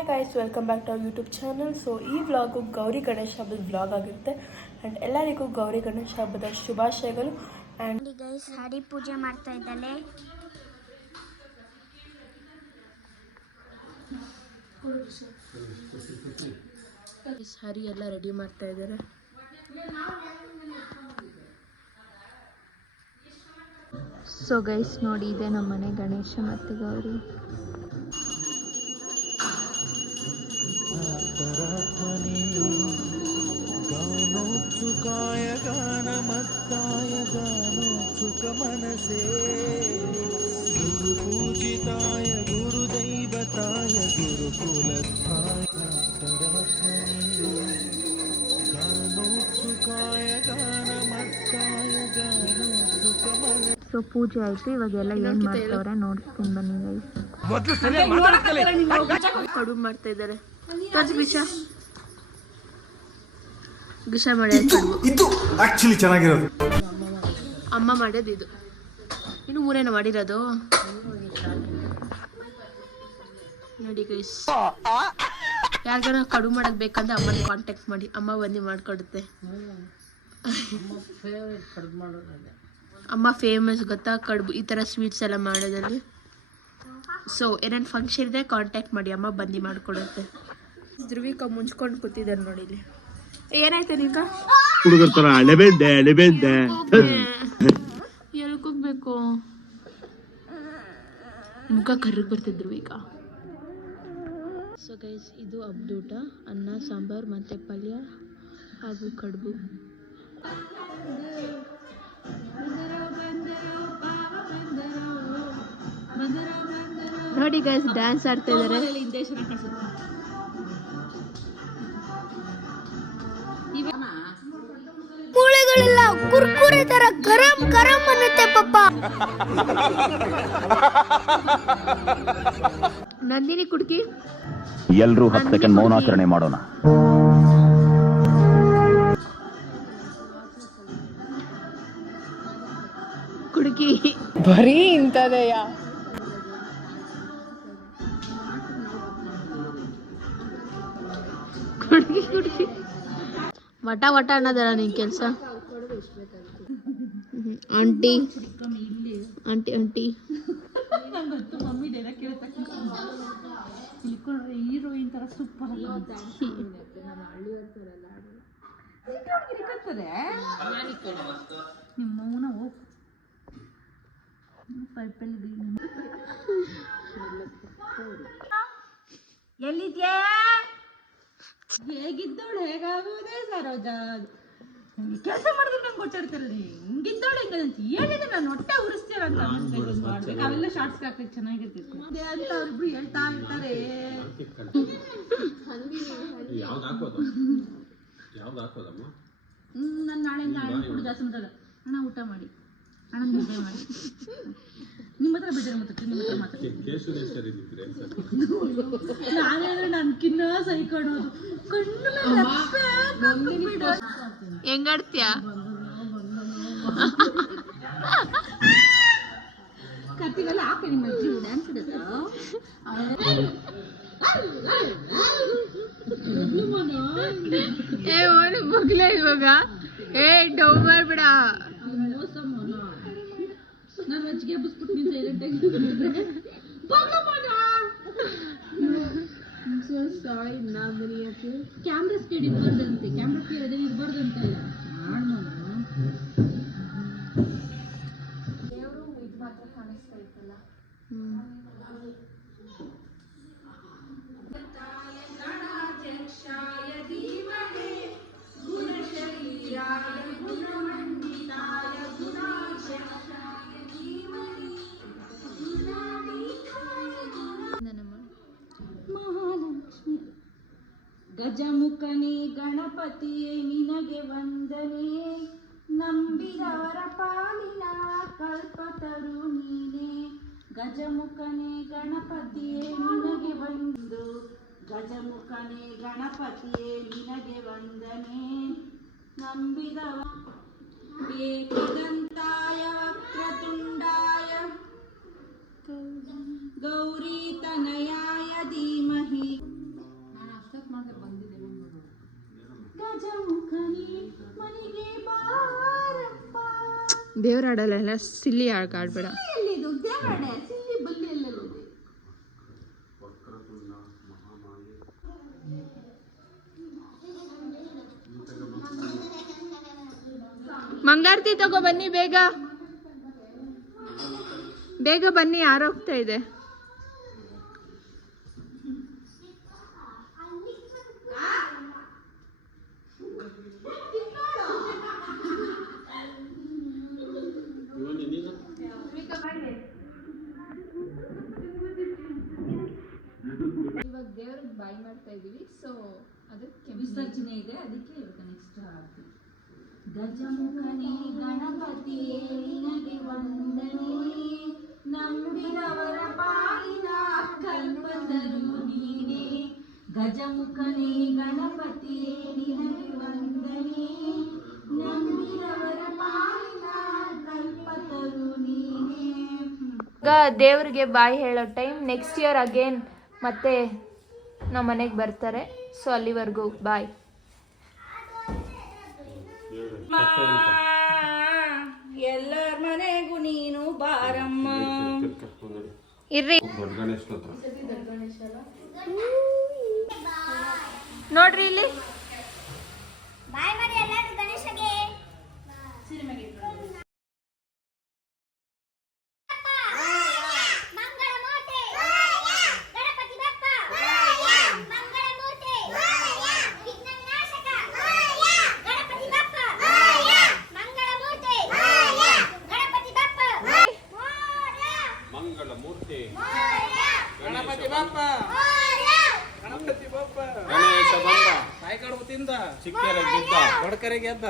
Hi guys, welcome back to our YouTube channel. So ಈ vlog Gauri Ganesha ಹಬ್ಬದ vlog ಆಗಿರುತ್ತೆ. And ಎಲ್ಲರಿಗೂ ಗೌರಿ ಗಣೇಶ ಹಬ್ಬದ ಶುಭಾಶಯಗಳು. ಆ್ಯಂಡ್ ಗೈಸ್ ಹರಿ ಪೂಜೆ ಮಾಡ್ತಾ ಇದ್ದಾಳೆ. ಹರಿ ಎಲ್ಲ ರೆಡಿ ಮಾಡ್ತಾ ಇದ್ದಾರೆ. ಸೊ ಗೈಸ್ ನೋಡಿ, ಇದೆ ನಮ್ಮ ಮನೆ ಗಣೇಶ ಮತ್ತು ಗೌರಿ. ಗಾನೋತ್ಸುಕಾಯ ಗಾನಮತ್ತಾಯ ಗಾನೋತ್ಸುಕ ಮನಸೇ ಗುರು ಪೂಜಿತಾಯ ಗುರುದೈವತಾಯ ಗುರುಕುಲಸ್ಥಾಯ ಗಾನೋತ್ಸುಕಾಯ ಗಾನಮತ್ತಾಯ ಗಾನೋತ್ಸುಕ ಮನಸೇ. ಸೊ ಪೂಜೆ ಆಯ್ತು, ಇವಾಗೆಲ್ಲ ಏನ್ ಮಾಡ್ತಾವ್ರೆ ನೋಡ್ತೀನಿ ಬನ್ನಿ ಗೈಸ್. ಕಡುಬು ಮಾಡ್ತಾ ಇದ್ದಾರೆ. ಗಿಶ ಮಾಡಿ ಇದು ಆಕ್ಚುಲಿ ಚೆನ್ನಾಗಿರೋದು. ಅಮ್ಮ ಮಾಡೋದು ಇದು. ಇನ್ನು ಮೂರೇನ ಮಾಡಿರೋದು ನೋಡಿ ಗೈಸ್. ಯಾರಿಗಾರ ಕಡುಬು ಮಾಡಕ್ ಬೇಕಂದ್ರೆ ಅಮ್ಮನ ಕಾಂಟ್ಯಾಕ್ಟ್ ಮಾಡಿ, ಅಮ್ಮ ಬಂದು ಮಾಡ್ಕೊಡುತ್ತೆ. ಅಮ್ಮ ಫೇಮಸ್ ಗೊತ್ತಾ ಕಡುಬು, ಈ ಥರ ಸ್ವೀಟ್ಸ್ ಎಲ್ಲ ಮಾಡೋದಲ್ಲಿ. ಸೊ ಏನೇನು ಫಂಕ್ಷನ್ ಇದೆ ಕಾಂಟ್ಯಾಕ್ಟ್ ಮಾಡಿ, ಅಮ್ಮ ಬಂದು ಮಾಡಿಕೊಡುತ್ತೆ. ಧ್ರುವಿಕ ಮುಂಚ್ಕೊಂಡು ಕೂತಿದ್ದಾರೆ ನೋಡಿ ಇಲ್ಲಿ. ಏನಾಯ್ತು ನೀಗ ಹುಡುಗರ ತರ ಅಳೆಬೆಂದೆ ಎಲ್ಕೋಗ್ಬೇಕು, ಮುಖ ಕರ್ರಿಗೆ ಬರ್ತಿದ್ರು ಈಗ. ಸೊ ಗೈಸ್, ಇದು ಹಬ್ಬದೂಟ: ಅನ್ನ, ಸಾಂಬಾರು ಮತ್ತು ಪಲ್ಯ ಹಾಗೂ ಕಡುಬು. ನೋಡಿ ಗೈಸ್, ಡ್ಯಾನ್ಸ್ ಆಡ್ತಾ ಇದ್ದಾರೆ. ಮೂಳೆಗಳೆಲ್ಲ ಕುರ್ಕುರೆ ತರ ಗರಂ ಗರಂ ಅನ್ನುತ್ತೆ ಪಪ್ಪ. ನಂದಿನಿ ಕುಡ್ಕಿ. ಎಲ್ರೂ 10 ಸೆಕೆಂಡ್ ಮೌನಾಚರಣೆ ಮಾಡೋಣ. ಕುಡ್ಕಿ ಬರೀ ಇಂಥದೆಯ. ಕುಡ್ಕಿ ಕುಡ್ಕಿ ವಟ ವಟ ಅನ್ನೋದಲ್ಲ ನಿನ್ ಕೆಲಸ. ಆಂಟಿ ಆಂಟಿ ಆಂಟಿ ಹೀರೋಯಿನ್ ತರ ಸೂಪರ್ ನಿಮ್ಮ ಮೌನ ಹೋಗ್ ಎಲ್ಲಿದ್ಯಾ? ಹೇಗಿದ್ದವಳು ಹೇಗಾಗೋದೇ ಸರೋಜಾ. ಕೆಲಸ ಮಾಡಿದ್ರೆ ನಂಗೆ ಗೊತ್ತಾಡ್ತಾರಲ್ಲ, ಹಿಂಗಿದ್ದವಳು ಹಿಂಗಂತ ಹೇಳಿದ್ರೆ ನಾನು ಹೊಟ್ಟೆ ಉರಿಸ್ತೀರ ಅಂತ ಮಾಡ್ಬೇಕು. ಅವೆಲ್ಲ ಶಾರ್ಟ್ಸ್ ಹಾಕಕ್ಕೆ ಚೆನ್ನಾಗಿರ್ತಿತ್ತು ಅಂತ ಅವ್ರಿಬ್ರು ಹೇಳ್ತಾ ಇರ್ತಾರೆ. ನಾನು ನಾಳೆಯಿಂದ ಕೂಡ ಜಾಸ್ತಿ ಮಾತಾಡ. ಅಣ್ಣ ಊಟ ಮಾಡಿ, ಅಣ್ಣ ಮುದ್ದೆ ಮಾಡಿ, ನಿಮ್ಮ ಹತ್ರ ಬೇಜಾರು ಮಾತಾಡ್ತೀನಿ, ನಿಮ್ಮ ಹತ್ರ ಮಾತಾಡ್ತೀನಿ. ನಾನೇನು ನನ್ಕಿನ್ನ ಸೈ ಕಾಣೋದು ಕಣ್ಣು ಹೆಂಗಾಡ್ತೀಯ? ಕತ್ತಿಗೆಲ್ಲ ಹಾಕಿ ನಿಮ್ಮ ಅಜ್ಜಿ ಡ್ಯಾನ್ಸ್ ಇಡತ್ತ. ಏ ಓನ ಮಗ್ಲ ಇವಾಗ. ಏ ಡೌ ಮಾಡ್ಬಿಡ. ಮೋಸ ಮನ ನಾನು ಅಜ್ಜಿಗೆ ಹಬ್ಬಿಸ್ಬಿಟ್ಟು ನೀನು ಸೈಲೆಂಟ್ ಆಗಿ ಸಾರಿ ನಾಗರಿಯಕ್ಕೆ. ಕ್ಯಾಮ್ರಾ ಸ್ಪೀಡ್ ಇರ್ಬಾರ್ದಂತೆ, ಕ್ಯಾಮ್ರಾ ಸ್ಪೀಡ್ ಅದೇ ಇರ್ಬಾರ್ದಂತೆ. ದೇವರು ಇದು ಮಾತ್ರ ಕಾಣಿಸ್ತಾ ಇತ್ತಲ್ಲ. ಮಹಾಲಕ್ಷ್ಮಿ ಗಜಮುಖನೇ ಗಣಪತಿಯೇ ನಿನಗೆ ವಂದನೆ, ನಂಬಿದವರ ಪಾಲಿನ ಕಲ್ಪತರು ನೀನೆ. ಗಜಮುಖನೇ ಗಣಪತಿಯೇ ನಿನಗೆ ವಂದು, ಗಜಮುಖನೇ ಗಣಪತಿಯೇ ನಿನಗೆ ವಂದನೆ, ನಂಬಿದವ ಏಕದಂತಾಯ ವಕ್ರತುಂಡಾಯ ಗೌರಿ ತನಯಾಯ ಧೀಮಹಿ ದೇವ್ರ ಆಡಲ್ಲ, ಸಿಲ್ಲಿ ಆಡ್ಬೇಡ. ಎಲ್ಲಿದು ದೇವರಡೆ ಸಿಲ್ಲಿ ಬಲ್ಲಿ ಎಲ್ಲೆಲ್ಲಿದೆ? ಮಂಗಳಾರತಿ ತಗೋ ಬನ್ನಿ, ಬೇಗ ಬೇಗ ಬನ್ನಿ, ಆರೋಗ್ತಾ ಇದೆ. ಇವಾಗ ದೇವ್ರಿಗೆ ಬಾಯ್ ಮಾಡ್ತಾ ಇದೀವಿ, ಸೊ ಅದಕ್ಕೆ ವಿಸರ್ಜನೆ ಇದೆ, ಅದಕ್ಕೆ ಇವಾಗ ನೆಕ್ಸ್ಟ್ ಆಡ್ತೀವಿ. ಗಜಮುಖನೇ ಗಣಪತಿಯೇ ನಿನಗೆ ವಂದನೆ, ನಂಬಿದವರ ಪಾಲಿನ ಕಲ್ಪತರು ನೀನೇ. ಗಜಮುಖನೇ ಗಣಪತಿಯೇ ನಿನಗೆ ವಂದನೆ, ನಂಬಿದವರ ಪಾಲಿನ ಕಲ್ಪತರು ನೀನೇ. ಈಗ ದೇವ್ರಿಗೆ ಬಾಯ್ ಹೇಳೋ ಟೈಮ್. ನೆಕ್ಸ್ಟ್ ಇಯರ್ ಅಗೇನ್ ಮತ್ತೆ ನಮ್ಮ ಮನೆಗೆ ಬರ್ತಾರೆ, ಸೊ ಅಲ್ಲಿವರೆಗೂ ಬಾಯ್. ಎಲ್ಲರ ಮನೆಗೂ ನೀನು ಬಾರಮ್ಮ. ಇರ್ರಿ ನೋಡ್ರಿ ಇಲ್ಲಿ. ಬಾಯ್ ಮಾಡಿ ಎಲ್ಲರೂ ಗಣೇಶಗೆ. ಮಂಗಳಮೂರ್ತಿ ಗಣಪತಿ ಬಪ್ಪ, ಮಂಗಳಮೂರ್ತಿ ವಿಘ್ನನಾಶಕ ಗಣಪತಿ ಬಪ್ಪ, ಮಂಗಳಮೂರ್ತಿ ಗಣಪತಿ ಬಪ್ಪ, ಮಂಗಳಮೂರ್ತಿ ಗಣಪತಿ ಬಪ್ಪ ಗಣಪತಿ ಬಪ್ಪ ಗಣೇಶ ಬಂದ ತಾಯಿ ಕಡುಬು ತಿಂದ ಚಿಕ್ಕರೆ ಗೆದ್ದ ಬಡಕರೆ ಗೆದ್ದ.